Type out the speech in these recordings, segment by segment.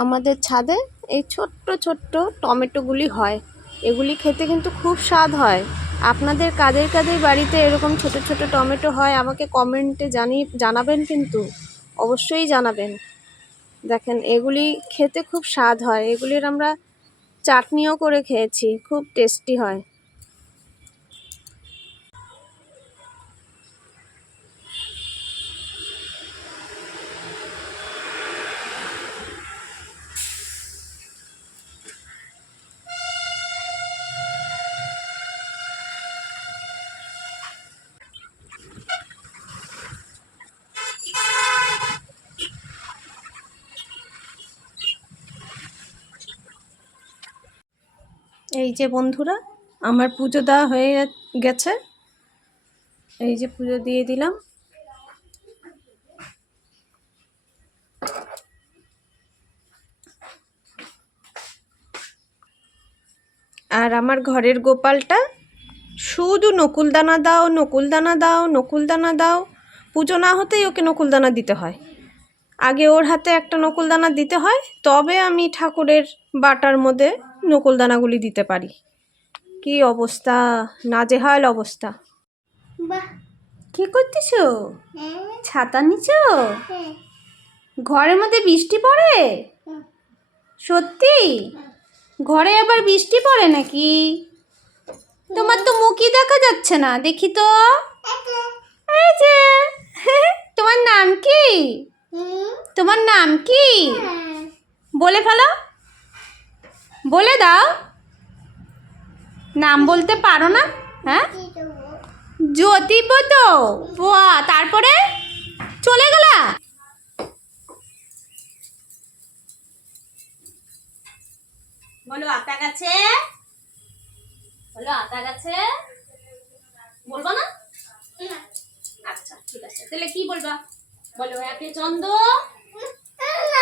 আমাদের ছাদে এই ছোট্ট ছোট্ট টমেটোগুলি হয়। এগুলি খেতে কিন্তু খুব স্বাদ হয়। আপনাদের কাদের কাদের বাড়িতে এরকম ছোট ছোট টমেটো হয় আমাকে কমেন্টে জানাবেন, কিন্তু অবশ্যই জানাবেন। দেখেন, এগুলি খেতে খুব স্বাদ হয়। এগুলির আমরা চাটনিও করে খেয়েছি, খুব টেস্টি হয়। এই যে বন্ধুরা, আমার পুজো দেওয়া হয়ে গেছে। এই যে পুজো দিয়ে দিলাম। আর আমার ঘরের গোপালটা শুধু নকুলদানা দাও, নকুলদানা দাও, নকুলদানা দাও। পুজো না হতেই ওকে নকুলদানা দিতে হয়। আগে ওর হাতে একটা নকুলদানা দিতে হয়, তবে আমি ঠাকুরের বাটার মধ্যে নকুলদানাগুলি দিতে পারি। কি অবস্থা, নাজেহাল অবস্থা। কি করতেছো? ছাতা নিছো? ঘরের মধ্যে বৃষ্টি পড়ে? সত্যি? ঘরে আবার বৃষ্টি পড়ে নাকি? তোমার তো মুখই দেখা যাচ্ছে না, দেখি তো। এই যে তোমার নাম কি? তোমার নাম কি? বলে ফেলো, বলে দাও। নাম বলতে পারো না? হ্যাঁ, জ্যোতিপদ। বাহ, তারপরে চলে গেলা? বলো আতা গাছে, বলো আতা গাছে। বলবো না? আচ্ছা ঠিক আছে, তাহলে কি বলবা? বলো একে চন্দ।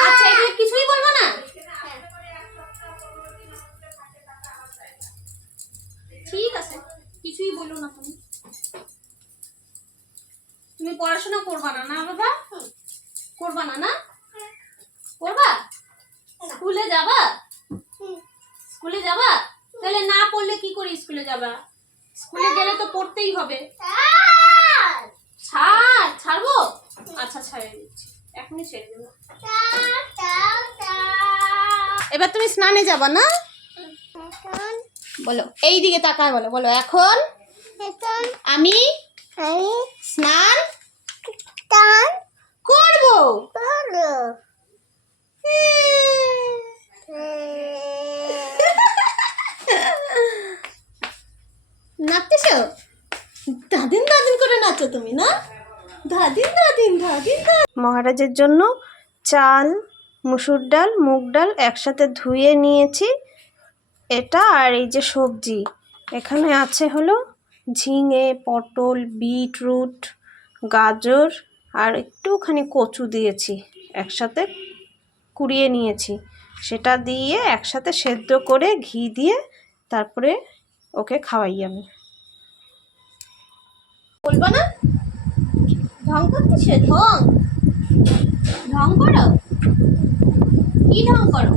আচ্ছা, এগুলো কিছুই বলবো না? ঠিক আছে, কিছুই বলো না। তুমি পড়াশোনা করবা না? না বাবা, করবা না? না করবা? স্কুলে যাবা? স্কুলে যাবা? তাহলে না পড়লে কি করে স্কুলে যাবা? স্কুলে গেলে তো পড়তেই হবে। ছাড়বো? আচ্ছা, ছেড়ে দিচ্ছি, এখনই ছেড়ে দেবো। এবার তুমি স্নানে যাবা না? বলো, এই দিকে তাকায় বলো। বলো এখন আমি স্নান করবো। নাচতেছো? দাদিন দাদিন করে নাচো তুমি, না? দাদিন দাদিন দাদিন। মহারাজের জন্য চাল, মুসুর ডাল, মুগ ডাল একসাথে ধুয়ে নিয়েছি। এটা আর এই যে সবজি এখানে আছে হলো ঝিঙে, পটল, বিটরুট, গাজর আর একটুখানি কচু দিয়েছি, একসাথে কুড়িয়ে নিয়েছি। সেটা দিয়ে একসাথে সেদ্ধ করে ঘি দিয়ে তারপরে ওকে খাওয়াই আমি। বলবো না? ঢং করতেছে? ঢং করো? কি ঢং করো?